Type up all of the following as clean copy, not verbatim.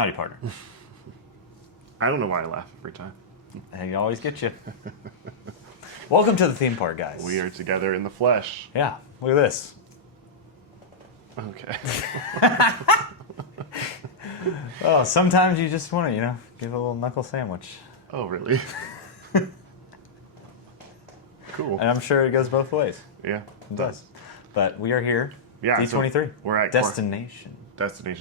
Howdy, partner. I don't know why I laugh every time. He always gets you. Welcome to the theme park, guys. We are together in the flesh. Yeah, look at this. Okay. Oh, sometimes you just want to, give a little knuckle sandwich. Oh, really? Cool. And I'm sure it goes both ways. Yeah. It does. But we are here. Yeah. D23. So we're at Destination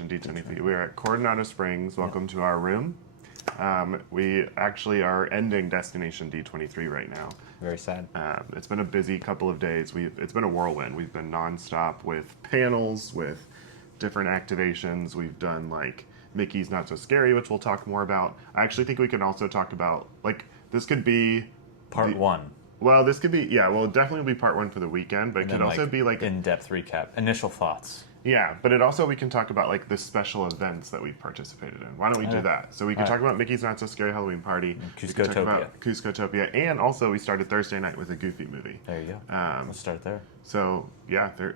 D23. We're at Coronado Springs. Welcome to our room. We actually are ending Destination D23 right now. Very sad. It's been a busy couple of days. It's been a whirlwind. We've been nonstop with panels, with different activations. We've done like Mickey's Not So Scary, which we'll talk more about. I actually think we can also talk about, like, this could be Part 1. Well, this could be, well, definitely be part 1 for the weekend, but it could also be like in-depth recap, initial thoughts. Yeah, but we can talk about like the special events that we've participated in. Why don't we do that? So we can talk about Mickey's Not So Scary Halloween Party, Cuscotopia, and also we started Thursday night with a Goofy movie. There you go. Let's start there. So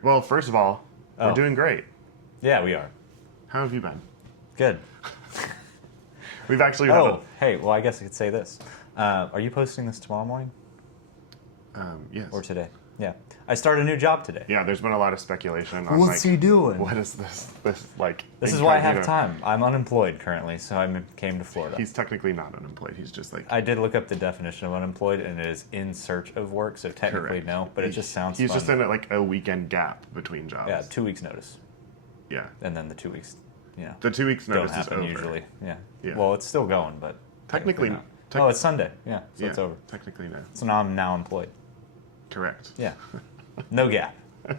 well, first of all, we're doing great. Yeah, we are. How have you been? Good. We've actually hey, well, I guess I could say this. Are you posting this tomorrow morning? Yes. Or today? Yeah. I started a new job today. Yeah, there's been a lot of speculation on What's he doing? What is this like? This is why I have time. I'm unemployed currently, so I came to Florida. He's technically not unemployed. He's just like... I did look up the definition of unemployed, and it is in search of work, so technically Correct. No, but it just sounds He's fun. just in like a weekend gap between jobs. Yeah, 2 weeks notice. Yeah. And then the 2 weeks, The 2 weeks notice don't happen is over. usually. Yeah. Yeah. Well, it's still going, but... Technically not. Oh, it's Sunday. Yeah, so it's over. Technically no. So now I'm now employed. Correct. Yeah. No gap.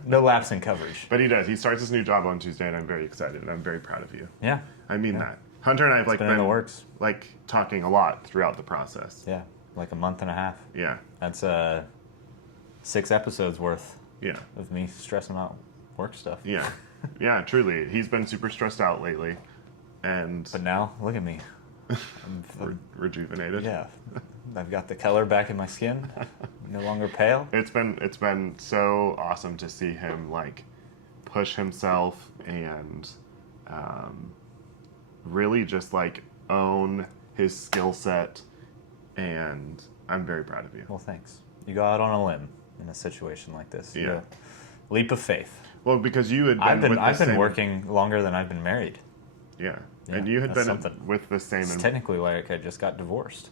No lapse in coverage. But he does. He starts his new job on Tuesday, and I'm very excited, and I'm very proud of you. Yeah. I mean that. Hunter and I have been in the works. Like talking a lot throughout the process. Yeah, like a month and a half. Yeah. That's 6 episodes worth Yeah. of me stressing out work stuff. Yeah. Yeah, truly. He's been super stressed out lately, and... But now, look at me. I'm rejuvenated. Yeah. I've got the color back in my skin. No longer pale. It's been so awesome to see him like push himself and really just like own his skill set, and I'm very proud of you. Well, thanks. You go out on a limb in a situation like this. Yeah. Leap of faith. Well, because you had been I've been working longer than I've been married. Yeah. Yeah, and you had been something. with the same... It's technically like I just got divorced.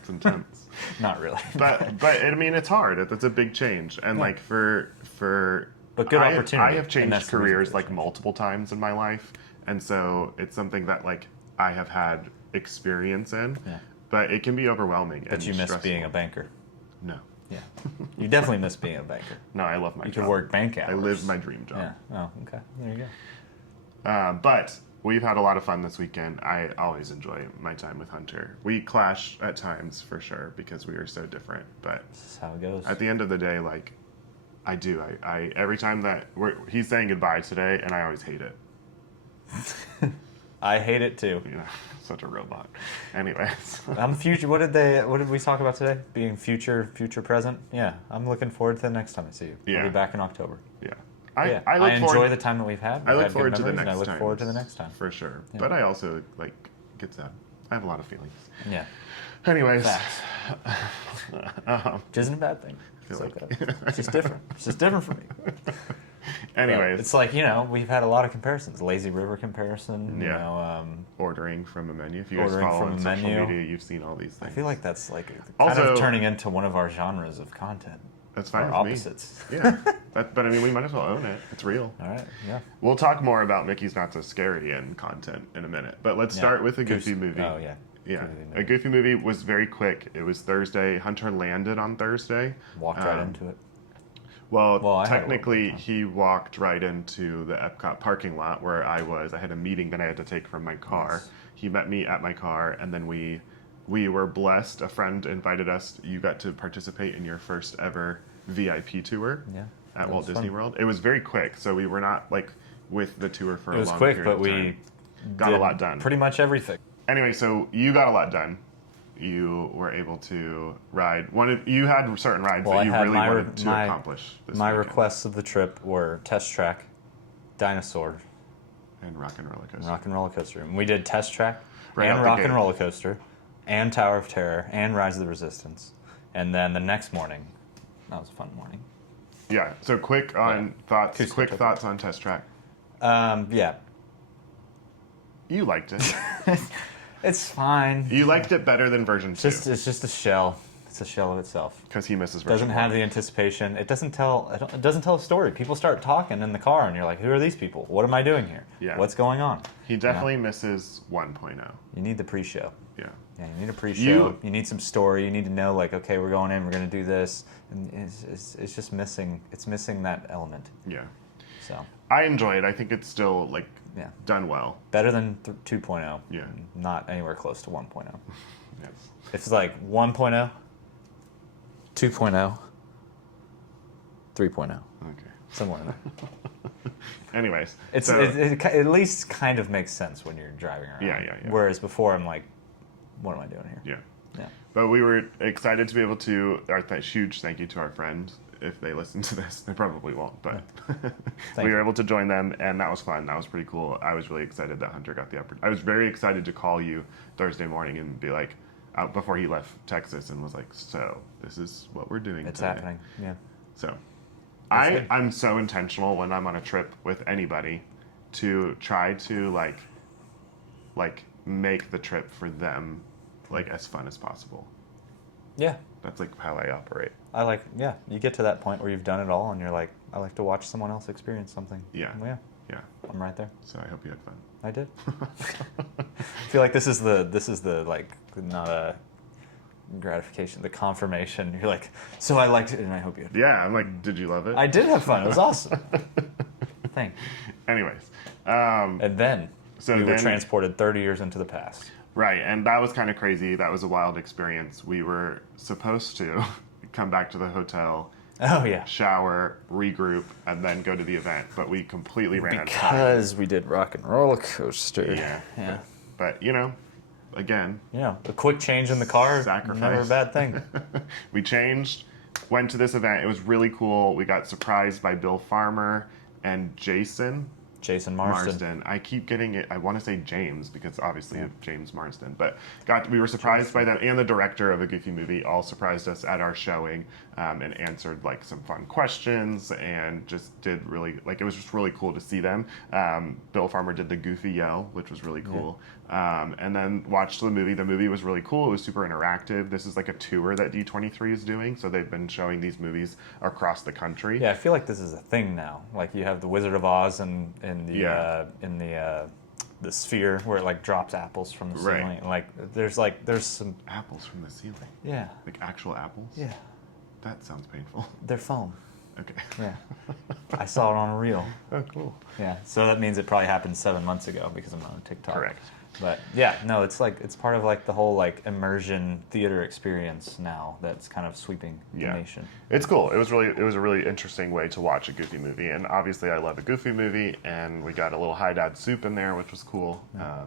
It's intense. Not really. But I mean, it's hard. It's a big change. And like for But good opportunity. I have changed careers like multiple times in my life. And so it's something that like I have had experience in. Yeah. But it can be overwhelming. But you miss stressful. being a banker. No. Yeah. You definitely miss being a banker. No, I love my You job. could work bank hours. I live my dream job. Yeah. Oh, okay. There you go. But we've had a lot of fun this weekend. I always enjoy my time with Hunter. We clash at times for sure because we are so different. But This is how it goes. at the end of the day, like, I do. I every time that he's saying goodbye today, and I always hate it. I hate it too. You know, such a robot. Anyways. I'm future. What did we talk about today? Being future present. Yeah, I'm looking forward to the next time I see you. Yeah. I'll be back in October. Yeah. I enjoy the time that we've had. I look forward to the next time. I look forward to the next time. For sure. Yeah. But I also, like, get sad. I have a lot of feelings. Yeah. Anyways. Facts. Which isn't a bad thing. It's like- okay. It's just different. It's just different for me. Anyways. It's like, we've had a lot of comparisons. Lazy River comparison. Yeah. Ordering from a menu. If you guys Ordering follow from on a social menu. media, you've seen all these I things. feel like that's like kind Also- of turning into one of our genres of content. That's fine Or with opposites. me. Yeah. But I mean, we might as well own it. It's real. All right. Yeah. We'll talk more about Mickey's Not So Scary and content in a minute. But let's start with a Goofy movie. Oh, yeah. Yeah. Goofy movie. A Goofy movie was very quick. It was Thursday. Hunter landed on Thursday. Walked right into it. Well, I had a technically, little bit of time. he walked right into the Epcot parking lot where I was. I had a meeting that I had to take from my car. Nice. He met me at my car, and then we were blessed. A friend invited us. You got to participate in your first ever VIP tour Yeah. at that Walt was Disney fun. World. It was very quick, so we were not like with the tour for It a was long quick, period but of we time. Got a lot done. Pretty much everything. Anyway, so you got a lot done. You were able to ride you had certain rides that you really wanted to accomplish this My weekend. requests of the trip were Test Track, Dinosaur, And Rock and Roller Coaster. Rock and Roller Coaster. And we did Test Track, Right out and the Rock gate. and Roller Coaster, and Tower of Terror, and Rise of the Resistance. And then the next morning, that was a fun morning. Yeah. So quick on thoughts. Acoustic Quick Tokyo. thoughts on Test Track. Yeah. You liked it. It's fine. You liked it better than version 2. It's just a shell. It's a shell of itself. Because he misses version Doesn't have 1. the anticipation. It doesn't tell a story. People start talking in the car, and you're like, "Who are these people? What am I doing here? Yeah. What's going on?" He definitely misses 1.0. You need the pre-show. Yeah. Yeah, you need a pre-show. You need some story. You need to know, like, okay, we're going in. We're going to do this. And it's just missing. It's missing that element. Yeah. So I enjoy it. I think it's still yeah, done well. better than 2.0. Yeah. Not anywhere close to 1.0. Yes. It's like 1.0, 2.0, 3.0. Okay. Somewhere in there. Anyways, It at least kind of makes sense when you're driving around. Yeah. Whereas before, I'm like, what am I doing here? yeah. Yeah. But we were excited to be able to. Huge thank you to our friend. If they listen to this, they probably won't. But we were able to join them, and that was fun. That was pretty cool. I was really excited that Hunter got the opportunity. I was very excited to call you Thursday morning and be like, before he left Texas, and was like, "So this is what we're doing. It's today." happening. Yeah. So, good. I'm so intentional when I'm on a trip with anybody to try to like make the trip for them like as fun as possible. Yeah. That's like how I operate. You get to that point where you've done it all, and you're like, I like to watch someone else experience something. Yeah. Well, yeah. Yeah. I'm right there. So I hope you had fun. I did. I feel like this is the like not a gratification, the confirmation. You're like, so I liked it, and I hope you. Yeah, I'm like, did you love it? I did have fun. It was awesome. Thanks. Anyways, And then we were then- transported 30 years into the past. right, and that was kind of crazy. That was a wild experience. We were supposed to come back to the hotel, Oh yeah. shower, regroup, and then go to the event, but we completely ran out of time. Because we did Rock and Roller Coaster. Yeah. Yeah. But again, Yeah. A quick change in the car. Sacrifice. Never a bad thing. we changed, went to this event. It was really cool. We got surprised by Bill Farmer and Jason Jason Marsden. Marsden. I keep getting it. I want to say James because obviously of James Marsden, but we were surprised by them, and the director of A Goofy Movie all surprised us at our showing and answered like some fun questions and just did really it was just really cool to see them. Bill Farmer did the Goofy yell, which was really cool, and then watched the movie. The movie was really cool. It was super interactive. This is like a tour that D23 is doing, so they've been showing these movies across the country. Yeah, I feel like this is a thing now. Like you have the Wizard of Oz and Yeah. the sphere where it like drops apples from the Right. ceiling. Like there's some Apples from the ceiling, yeah like actual apples. yeah That sounds painful. they're foam. Okay. Yeah, I saw it on a reel. Oh, cool. Yeah, so that means it probably happened 7 months ago because I'm not on TikTok. Correct. But yeah, no, it's part of like the whole like immersion theater experience now that's kind of sweeping the nation. It's cool. It was a really interesting way to watch a Goofy movie, and obviously I love a Goofy movie, and we got a little High Dad soup in there, which was cool.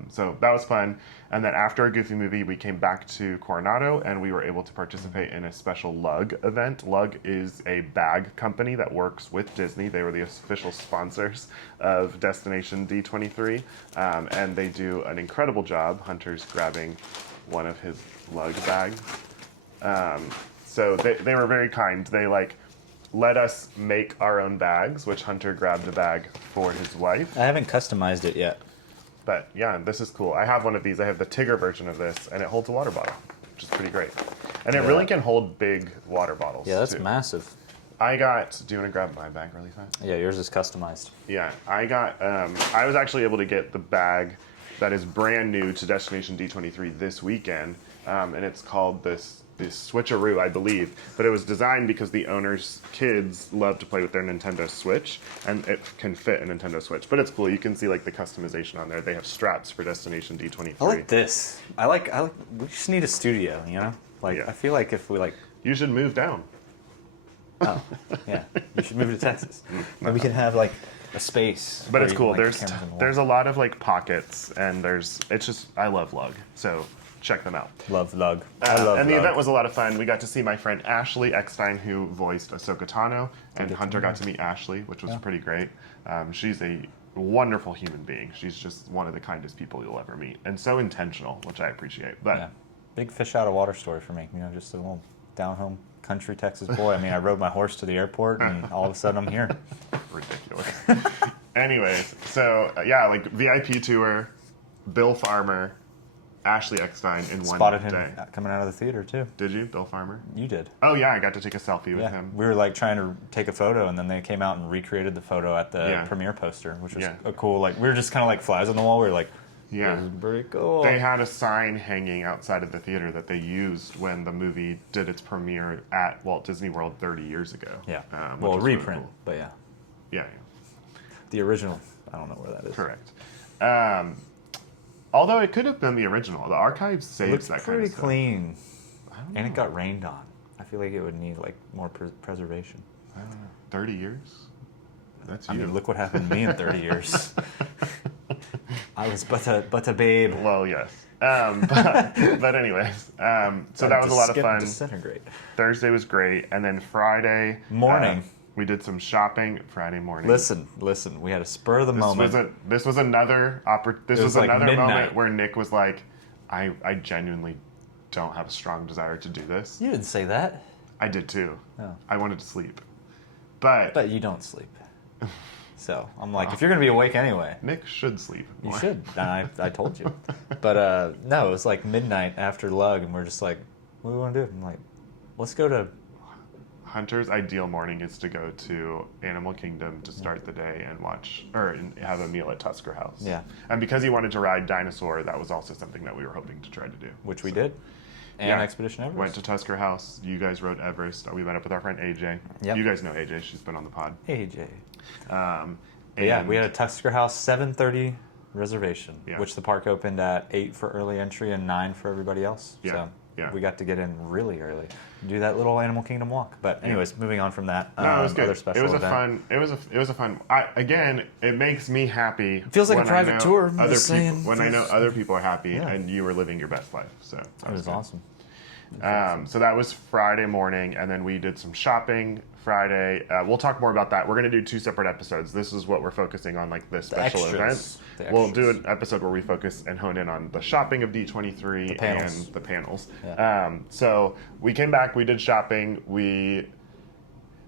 So that was fun. And then after a Goofy movie, we came back to Coronado, and we were able to participate in a special Lug event. Lug is a bag company that works with Disney. They were the official sponsors of Destination D23, and they do an incredible job. Hunter's grabbing one of his Lug bags. So they were very kind. They let us make our own bags, which Hunter grabbed a bag for his wife. I haven't customized it yet. But yeah, this is cool. I have one of these. I have the Tigger version of this, and it holds a water bottle, which is pretty great. And it really can hold big water bottles. Yeah, that's too. massive. Do you want to grab my bag really fast? Yeah, yours is customized. Yeah, I was actually able to get the bag that is brand new to Destination D23 this weekend, and it's called this Switcheroo, I believe. But it was designed because the owner's kids love to play with their Nintendo Switch, and it can fit a Nintendo Switch. But it's cool. You can see the customization on there. They have straps for Destination D23. I like this. I like. We just need a studio, you know. Yeah. I feel like if we You should move down. oh yeah, you should move to Texas. We can have a space. But where it's you cool. can, cameras on the wall. There's a lot of pockets, and I love Lug, so check them out. Love Lug. I love and the Lug. event was a lot of fun. We got to see my friend Ashley Eckstein, who voiced Ahsoka Tano, and Hunter got to meet Ashley, which was pretty great. She's a wonderful human being. She's just one of the kindest people you'll ever meet, and so intentional, which I appreciate. But Yeah. Big fish out of water story for me. Just a little down-home country Texas boy. I mean, I rode my horse to the airport, and all of a sudden I'm here. Ridiculous. Anyways, so yeah, like VIP tour, Bill Farmer, Ashley Eckstein in one Spotted him day. coming out of the theater, too. Did you, Bill Farmer? You did. Oh yeah, I got to take a selfie with Yeah. him. We were like trying to take a photo, and then they came out and recreated the photo at the Yeah. premiere poster, which was Yeah. a cool, like, we were just kind of like flies on the wall. We were like, Yeah. this is pretty cool. They had a sign hanging outside of the theater that they used when the movie did its premiere at Walt Disney World 30 years ago. Yeah. Which Well, a was really reprint, cool. but yeah. Yeah, The original, I don't know where that is. correct. Although it could have been the original. The archive saves Looks that kind pretty of stuff. clean, I don't and it know. got rained on. I feel like it would need like more preservation. I don't know. 30 years? That's I you. mean, look what happened to me in 30 years. I was but a babe. Well, yes. But anyways, so that was a lot of fun. Disintegrate. Thursday was great, and then Friday Morning. we did some shopping. Friday morning. Listen. We had a spur of the moment. This was another It was like another midnight. moment where Nick was like, I genuinely don't have a strong desire to do this. You didn't say that. I did too. Oh. I wanted to sleep, but But you don't sleep. So I'm like, if you're gonna be awake anyway, Nick should sleep you more. should. And I told you. But no, it was like midnight after lug, and we're just like, what do we want to do? I'm like, let's go to. Hunter's ideal morning is to go to Animal Kingdom to start the day and and have a meal at Tusker House. Yeah. And because he wanted to ride Dinosaur, that was also something that we were hoping to try to do. Which we did. And Yeah. Expedition Everest. Went to Tusker House. You guys rode Everest. We met up with our friend AJ. Yep. You guys know AJ. She's been on the pod. Hey, Jay. Um, But yeah, and- we had a Tusker House 7:30 reservation, Yeah. which the park opened at 8 for early entry and 9 for everybody else. Yeah, So yeah. we got to get in really early, do that little Animal Kingdom walk. But anyways, moving on from that. No, it was good. Other special It was event. it was a fun. Again, it makes me happy. Feels like a when I private know tour, I'm Other just people, saying. when I know other people are happy Yeah. and you were living your best life. So that It was good. awesome. So that was Friday morning, and then we did some shopping Friday. We'll talk more about that. We're going to do 2 separate episodes. This is what we're focusing on, like this special extras. event. The We'll do extras. an episode where we focus and hone in on the shopping of D23 The panels. and the panels. Yeah. So we came back, we did shopping.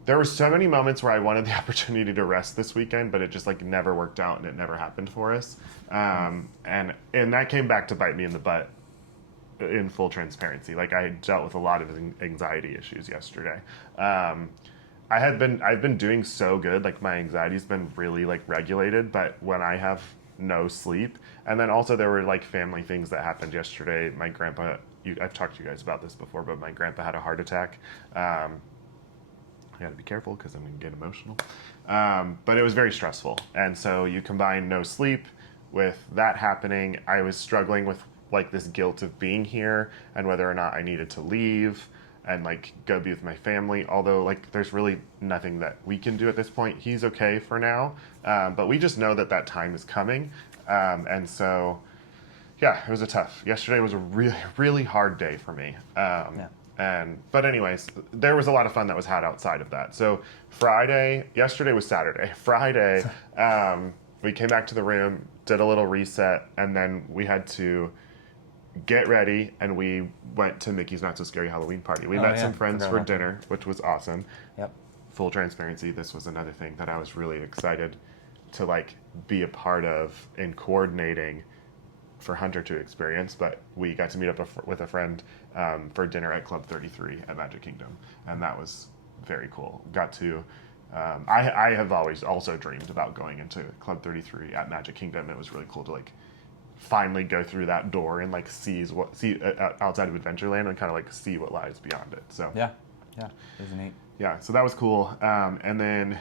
There were so many moments where I wanted the opportunity to rest this weekend, but it just like never worked out and it never happened for us. And that came back to bite me in the butt. In full transparency, like I dealt with a lot of anxiety issues yesterday. I've been doing so good, like my anxiety's been really like regulated, but when I have no sleep, and then also there were like family things that happened yesterday. My grandpa, I've talked to you guys about this before, but my grandpa had a heart attack. I got to be careful because I'm going to get emotional. But it was very stressful, and so you combine no sleep with that happening. I was struggling with like this guilt of being here and whether or not I needed to leave and like go be with my family, although like there's really nothing that we can do at this point. He's okay for now, but we just know that time is coming, and so yeah, it was yesterday was a really hard day for me. But anyways, there was a lot of fun that was had outside of that. So yesterday was Saturday. Friday, we came back to the room, did a little reset, and then we had to get ready, and we went to Mickey's Not So Scary Halloween Party. We met some friends Forgot for about that. dinner, which was awesome. Yep. Full transparency, this was another thing that I was really excited to like be a part of in coordinating for Hunter to experience, but we got to meet up with a friend for dinner at Club 33 at Magic Kingdom, and that was very cool. Got to I have always also dreamed about going into Club 33 at Magic Kingdom. It was really cool to like finally go through that door and like see outside of Adventureland and kind of like see what lies beyond it. So Yeah. It was neat. yeah, so that was cool. And then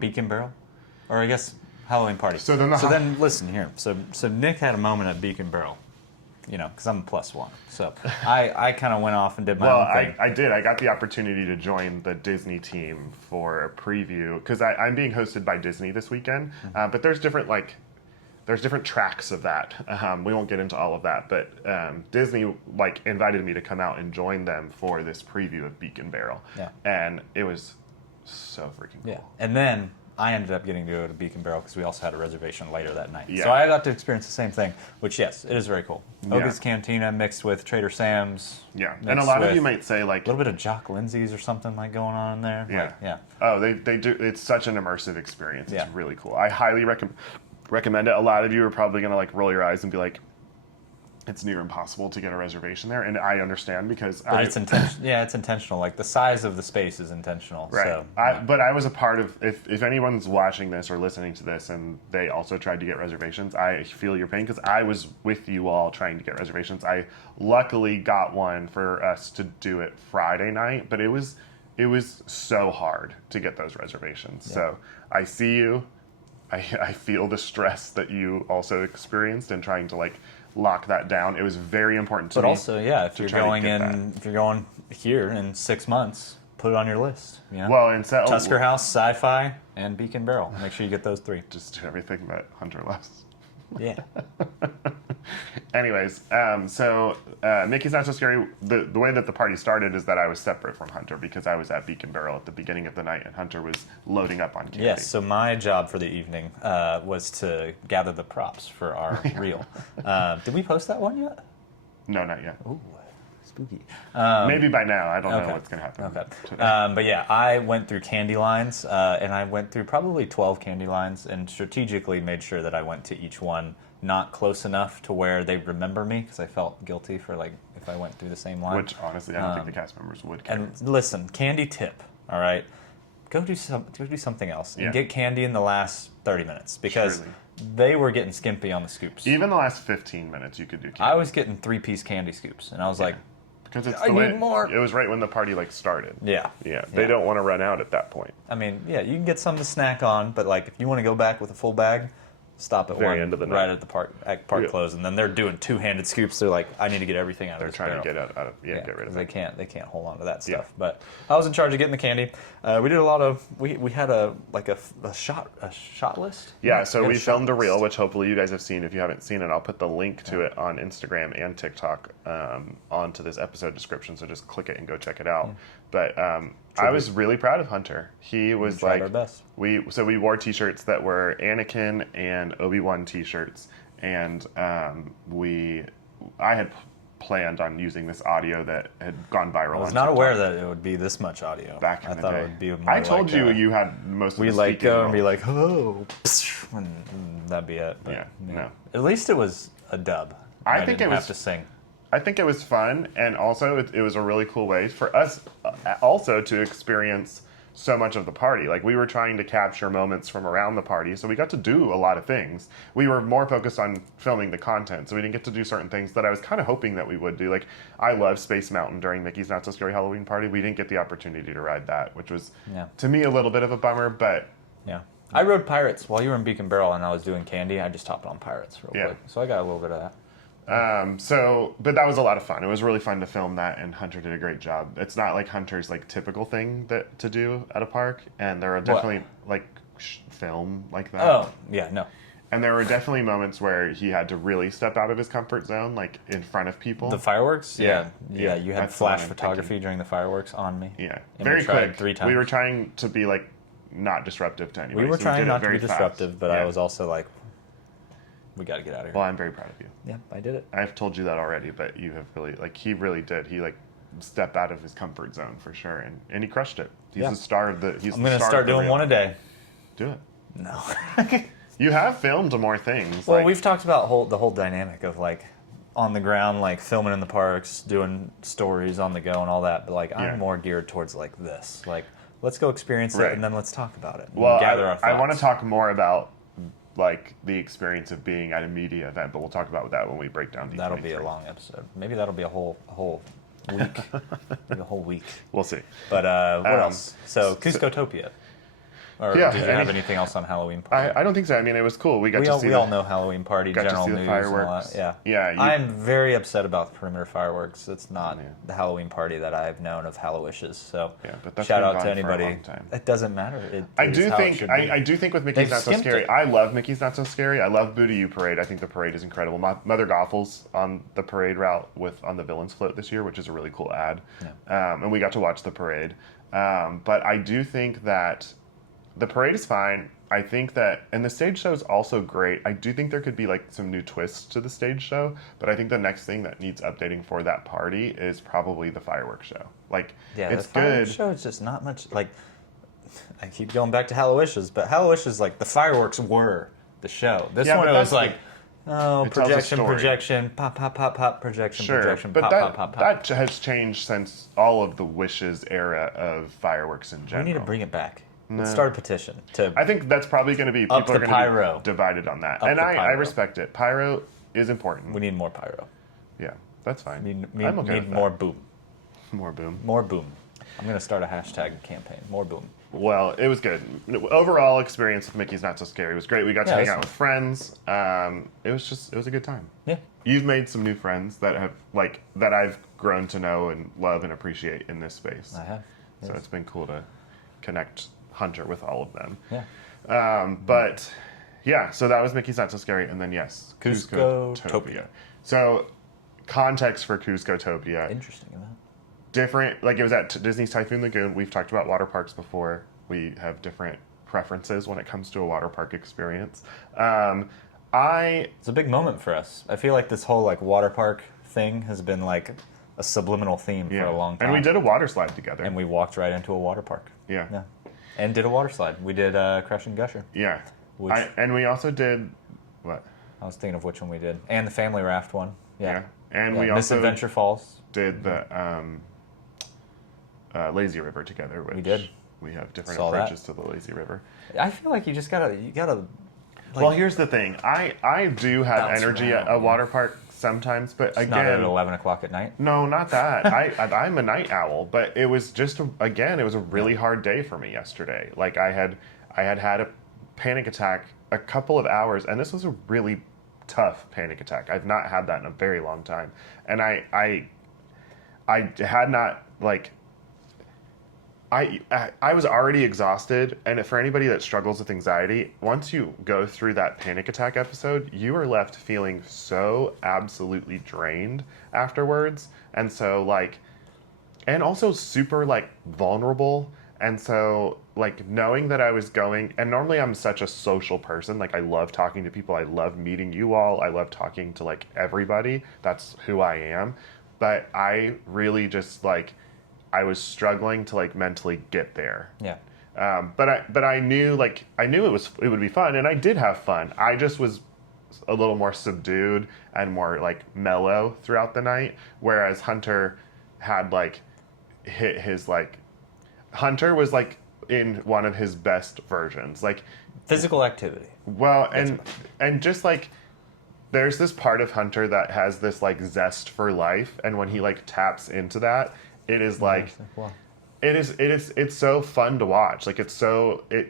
Beacon Barrel, or I guess Halloween Party. So then listen here. So Nick had a moment at Beacon Barrel, because I'm a +1. So I kind of went off and did my own thing. I did. I got the opportunity to join the Disney team for a preview because I'm being hosted by Disney this weekend. But there's different tracks of that. We won't get into all of that, but Disney like invited me to come out and join them for this preview of Beacon Barrel. Yeah. And it was so freaking cool. Yeah. And then I ended up getting to go to Beacon Barrel because we also had a reservation later that night. Yeah. So I got to experience the same thing, which, yes, it is very cool. Yeah. Hogan's Cantina mixed with Trader Sam's. Yeah, and a lot of you might say, A like... little bit of Jock Lindsay's or something like going on in there. Yeah. Like, yeah. Oh, they do. It's such an immersive experience. It's Yeah. really cool. I highly recommend it. A lot of you are probably going to like roll your eyes and be like, it's near impossible to get a reservation there, and I understand because But it's intentional. Yeah, it's intentional. Like the size of the space is intentional. Right. So, But I was a part of, if anyone's watching this or listening to this and they also tried to get reservations, I feel your pain because I was with you all trying to get reservations. I luckily got one for us to do it Friday night, but it was so hard to get those reservations. Yeah. So I see you. I feel the stress that you also experienced in trying to like lock that down. It was very important to But me. also, yeah, if to you're try to going get if you're going here in 6 months, put it on your list. You know? Well, and so Tusker House, Sci-Fi, and Beacon Barrel. Make sure you get those 3. just do everything that Hunter loves. Yeah. Anyways, so Mickey's Not So Scary, the way that the party started is that I was separate from Hunter because I was at Beacon Barrel at the beginning of the night and Hunter was loading up on candy. Yes, so my job for the evening was to gather the props for our reel. Did we post that one yet? No, not yet. Ooh, spooky. Maybe by now. I don't Okay. know what's going to happen. Okay. today. But yeah, I went through candy lines, and I went through probably 12 candy lines and strategically made sure that I went to each one not close enough to where they remember me because I felt guilty for like if I went through the same line. Which, honestly, I don't think the cast members would care. And listen, candy tip, all right? Go do something else and Yeah. get candy in the last 30 minutes because Surely. they were getting skimpy on the scoops. Even the last 15 minutes, you could do candy. I was getting 3-piece candy scoops, and I was like, because it's I the need way, more. It was right when the party like started. yeah. Yeah, they don't want to run out at that point. I mean, yeah, you can get some to snack on, but like if you want to go back with a full bag, stop at Very one end of the night. right at the park Yeah. close, and then they're doing two-handed scoops. They're like, I need to get everything out They're of this trying barrel. to get out of get rid of They it. can't hold on to that Yeah. stuff. But I was in charge of getting the candy. We did a lot of we had a shot list. Yeah, so had we a shot filmed a reel, list. which hopefully you guys have seen. If you haven't seen it, I'll put the link to it on Instagram and TikTok onto this episode description. So just click it and go check it out. But I was really proud of Hunter. He was tried like, our best. we wore T-shirts that were Anakin and Obi-Wan T-shirts, and I had planned on using this audio that had gone viral. I was on not TikTok aware that it would be this much audio. back in I the thought day. it would be more I told like, you you had most of we the like speaking go and be role. like, hello, and that'd be it. But, Yeah, no. At least it was a dub. I think didn't it have was- to sing. I think it was fun, and also it was a really cool way for us also to experience so much of the party. Like, we were trying to capture moments from around the party, so we got to do a lot of things. We were more focused on filming the content, so we didn't get to do certain things that I was kind of hoping that we would do. Like, I love Space Mountain during Mickey's Not So Scary Halloween Party. We didn't get the opportunity to ride that, which was, Yeah. to me, a little bit of a bummer, but... Yeah. I rode Pirates while you were in Beacon Barrel and I was doing candy. I just hopped on Pirates real Yeah. quick. So I got a little bit of that. But that was a lot of fun. It was really fun to film that, and Hunter did a great job. It's not like Hunter's like typical thing to do at a park, and there are definitely like film like that. Oh, yeah, no. And there were definitely moments where he had to really step out of his comfort zone, like in front of people. The fireworks? Yeah. Yeah, you had That's the one flash I'm photography thinking. during the fireworks on me. Yeah, And very we tried quick. 3 times. We were trying to be like not disruptive to anyone. We were trying not to be disruptive, disruptive, but I was also like, we got to get out of here. Well, I'm very proud of you. Yeah, I did it. I've told you that already, but you have really, like, he really did. He, like, stepped out of his comfort zone for sure, and he crushed it. He's Yeah. the star of the. He's I'm the going to star start of the doing reel. one a day. Do it. No. You have filmed more things. Well, like, we've talked about the whole dynamic of like on the ground, like filming in the parks, doing stories on the go and all that. But like Yeah. I'm more geared towards like this. Like let's go experience Right. it and then let's talk about it. and Well, gather our I want to thoughts. talk more about like the experience of being at a media event, but we'll talk about that when we break down. D23. That'll be a long episode. Maybe that'll be a whole week. Maybe a whole week. We'll see. But what Um, else? So Cuscotopia. Or Yeah, did you have anything else on Halloween Party? I don't think so. I mean, it was cool. We got to see. we the- all know Halloween Party, got to general see the news, and all fireworks. that. Yeah, you- I'm very upset about the perimeter fireworks. It's not Yeah. the Halloween Party that I've known of Hallowishes. So Yeah, but that's shout been out gone to for a anybody. long time. It doesn't matter. I it do is how it think should be. I do think with Mickey's They've Not So skimped Scary. it. I love Mickey's Not So Scary. I love Boo to You Parade. I think the parade is incredible. Mother Gothel's on the parade route on the Villains Float this year, which is a really cool ad. And we got to watch the parade. But I do think that the parade is fine. I think that, and the stage show is also great. I do think there could be like some new twists to the stage show, but I think the next thing that needs updating for that party is probably the fireworks show. Like, Yeah, it's the fireworks good. show is just not much. Like, I keep going back to Hallowishes, but Hallowishes, like, the fireworks were the show. This Yeah, one, but it was that's like, oh, it tells a projection, story. projection, pop, pop, pop, pop, projection, Sure, projection, but pop, that pop, pop, pop. that has changed since all of the Wishes era of fireworks in We general. need to bring it back. Let's No. start a petition to. I think that's probably going to be people Up the are going to pyro. be divided on that, Up and the I pyro. respect it. Pyro is important. We need more pyro. Yeah, that's fine. Need I'm okay with more that. boom. More boom. More boom. I'm going to start a hashtag campaign. More boom. Well, it was good. Overall experience with Mickey's Not So Scary was great. We got to Yeah, hang it out was with friends. It was a good time. Yeah. You've made some new friends that have that I've grown to know and love and appreciate in this space. I have. So Yes. it's been cool to connect Hunter with all of them. Yeah. But yeah, so that was Mickey's Not So Scary, and then yes, Cusco-topia. So context for Cusco-topia. Interesting. Isn't it? Different, like it was at Disney's Typhoon Lagoon. We've talked about water parks before. We have different preferences when it comes to a water park experience. It's a big moment for us. I feel like this whole like water park thing has been like a subliminal theme for a long time. And we did a water slide together. And we walked right into a water park. Yeah. Yeah. And did a water slide. We did Crush and Gusher. Yeah. Which- And we also did what? I was thinking of which one we did. And the family raft one. Yeah. And Yeah, we also Misadventure Falls. did the Lazy River together, which We did. we have different Saw that. approaches to the Lazy River. I feel like you gotta like, Well, here's the thing. I do have Bounce energy around, at a water park sometimes, but it's not at again, 11 o'clock at night. no, not that. I'm a night owl, but it was just again, it was a really hard day for me yesterday. Like I had a panic attack a couple of hours, and this was a really tough panic attack. I've not had that in a very long time, and I had not like. I was already exhausted, and for anybody that struggles with anxiety, once you go through that panic attack episode, you are left feeling so absolutely drained afterwards, and so like, and also super like vulnerable, and so like knowing that I was going, and normally I'm such a social person, like I love talking to people, I love meeting you all, I love talking to like everybody, that's who I am, but I really just like, I was struggling to like mentally get there. Yeah. But I knew it would be fun, and I did have fun. I just was a little more subdued and more like mellow throughout the night, whereas Hunter had like hit his like Hunter was like in one of his best versions, like Physical activity. well, and just like there's this part of Hunter that has this like zest for life, and when he like taps into that, it is like Wow. it's so fun to watch. Like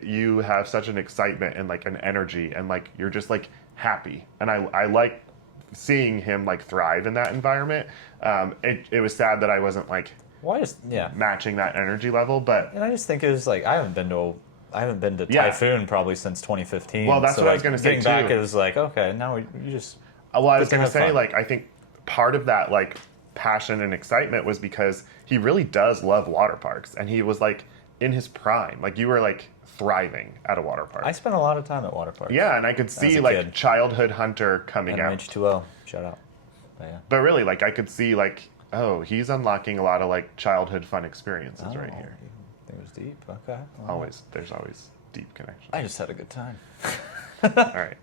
you have such an excitement and like an energy, and like you're just like happy, and I like seeing him like thrive in that environment. It was sad that I wasn't like matching that energy level, but And I just think it was like I haven't been to Yeah. Typhoon probably since 2015. Well, that's so what I was like, gonna say, getting back, too. it was like okay, now you just. well, I was Get to gonna have say fun. like I think part of that like passion and excitement was because he really does love water parks, and he was like in his prime. Like you were like thriving at a water park. I spent a lot of time at water parks. Yeah, and I could see a like kid. childhood Hunter coming out. NH2O, shout out. But yeah. But really, like I could see like, oh, he's unlocking a lot of like childhood fun experiences right here. I think it was deep. Okay. Well, There's always deep connection. I just had a good time. All right.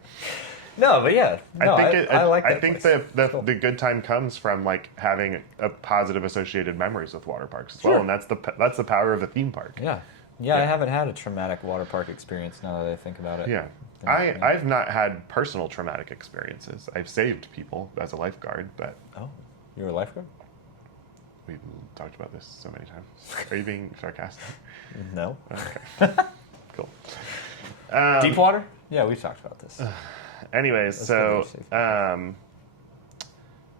No, but yeah. No, I like that I think place. the good time comes from like having a positive associated memories with water parks as well, Sure. and that's the power of a theme park. Yeah. Yeah, I haven't had a traumatic water park experience now that I think about it. Yeah. I've not had personal traumatic experiences. I've saved people as a lifeguard, but Oh, you're a lifeguard? we've talked about this so many times. Are you being sarcastic? No. Okay. Cool. Deep water? Yeah, we've talked about this. Anyways, Let's go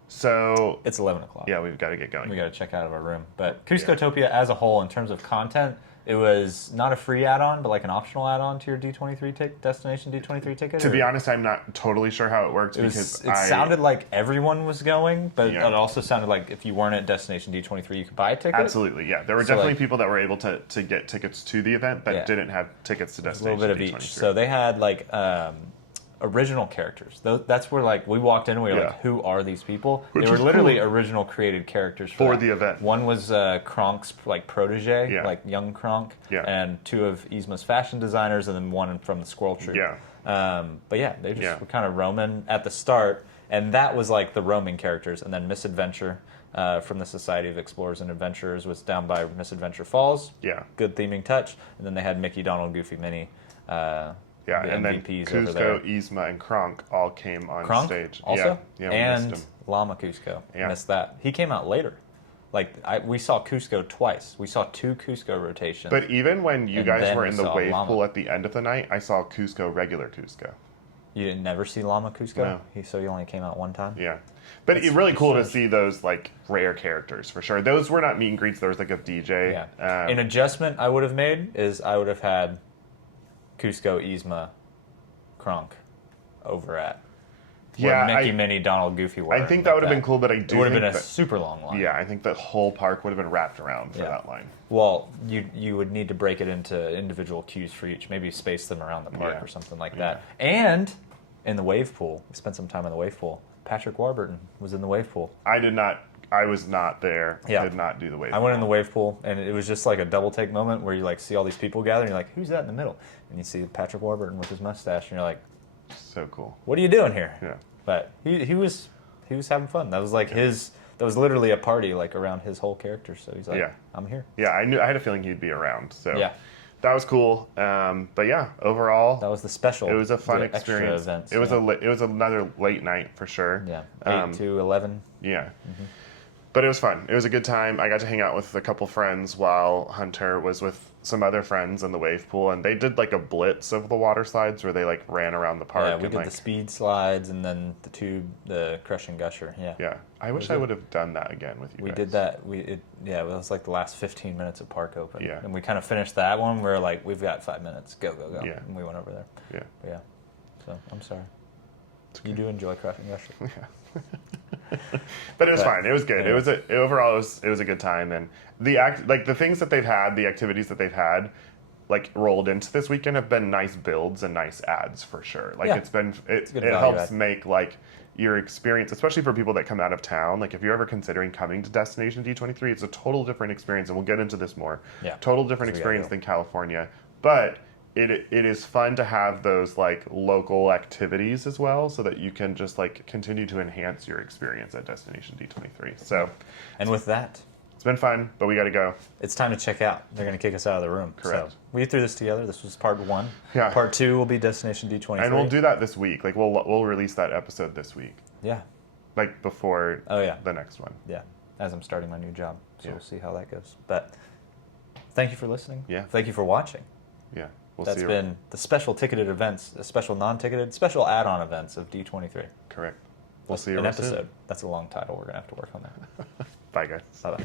so It's 11 o'clock. yeah, we've got to get going. We got to check out of our room. But Cusco-topia as a whole, in terms of content, It was not a free add-on, but like an optional add-on to your D23 Destination D23 ticket. To be honest, I'm not totally sure how it worked because it sounded like everyone was going, but Yeah. it also sounded like if you weren't at Destination D23, you could buy a ticket. Absolutely, yeah. There were definitely people that were able to get tickets to the event that didn't have tickets to A Destination little bit of D23. each. So they had like original characters. That's where like we walked in and we were like, who are these people? Which they were was literally cool. original created characters For that. the event. One was Kronk's like protege, Yeah. like young Kronk, Yeah. and two of Yzma's fashion designers, and then one from the Squirrel Troop. Yeah. But yeah, they just were kind of roaming at the start, and that was like the roaming characters, and then Misadventure. From the Society of Explorers and Adventurers was down by Misadventure Falls. Yeah. Good theming touch. And then they had Mickey, Donald, Goofy, Minnie. Yeah, the and MVPs then over there. Kuzco, Yzma, and Kronk all came on Kronk stage. also? Yeah, we and missed him. Llama Cusco. Yeah. Missed that. He came out later. Like, we saw Cusco twice. We saw 2 Cusco rotations. But even when you And guys then were we in the saw wave Llama. pool at the end of the night, I saw Cusco, regular Cusco. You didn't never see Llama Cusco? No. So he only came out one time? Yeah. But That's it's really cool to strange. see those like rare characters for sure. Those were not meet and greets. There was like a DJ. Yeah. An adjustment I would have made is I would have had Cusco, Yzma, Kronk over at where Mickey, Minnie, Donald, Goofy were. I think that would have been cool, but I do It would have think been a that, super long line. yeah, I think the whole park would have been wrapped around for that line. Well, you would need to break it into individual queues for each. Maybe space them around the park or something like that. And in the wave pool, we spent some time in the wave pool. Patrick Warburton was in the wave pool. I was not there. Yeah. Could not do the wave I pool. went in the wave pool, and it was just like a double take moment where you like see all these people gather, and you're like, who's that in the middle? And you see Patrick Warburton with his mustache, and you're like, So cool. what are you doing here? Yeah. But he was having fun. That was like that was literally a party like around his whole character. So he's like, Yeah. I'm here. Yeah, I had a feeling he'd be around. So Yeah. that was cool. But yeah, overall, That was the special. it was a fun the extra experience. events, It was yeah. it was another late night for sure. Yeah, 8 to 11. Yeah. But it was fun. It was a good time. I got to hang out with a couple friends while Hunter was with some other friends in the wave pool, and they did like a blitz of the water slides where they like ran around the park. Yeah, we and, did like, the speed slides and then the tube, the crush and gusher. Yeah. Yeah, I wish I would have done that again with you. We guys. did that. It was like the last 15 minutes of park open. Yeah. And we kind of finished that one. We were like, we've got 5 minutes. Go, go, go. Yeah. And we went over there. Yeah. But yeah. So I'm sorry. You do enjoy crush and gusher. But it was fine. It was good. Yeah. Overall it was a good time, and the things that they've had, the activities that they've had, like rolled into this weekend have been nice builds and nice ads for sure. Like Yeah. it good value helps add. make like your experience, especially for people that come out of town. Like if you're ever considering coming to Destination D23, it's a total different experience, and we'll get into this more. Yeah. Total different So we gotta experience go. than California, but it is fun to have those like local activities as well, so that you can just like continue to enhance your experience at Destination D23. So And with that, it's been fun, but we got to go. it's time to check out. They're going to kick us out of the room. Correct. So we threw this together. This was part 1. Yeah. Part 2 will be Destination D23. And we'll do that this week. Like we'll release that episode this week, Yeah. like before Oh, yeah. the next one. Yeah. As I'm starting my new job. So Yeah. we'll see how that goes. But thank you for listening. Yeah. Thank you for watching. Yeah, we'll That's see. been the special ticketed events, the special non-ticketed, special add-on events of D23. Correct. We'll see you An real soon. episode. That's a long title. We're going to have to work on that. Bye, guys. Bye-bye.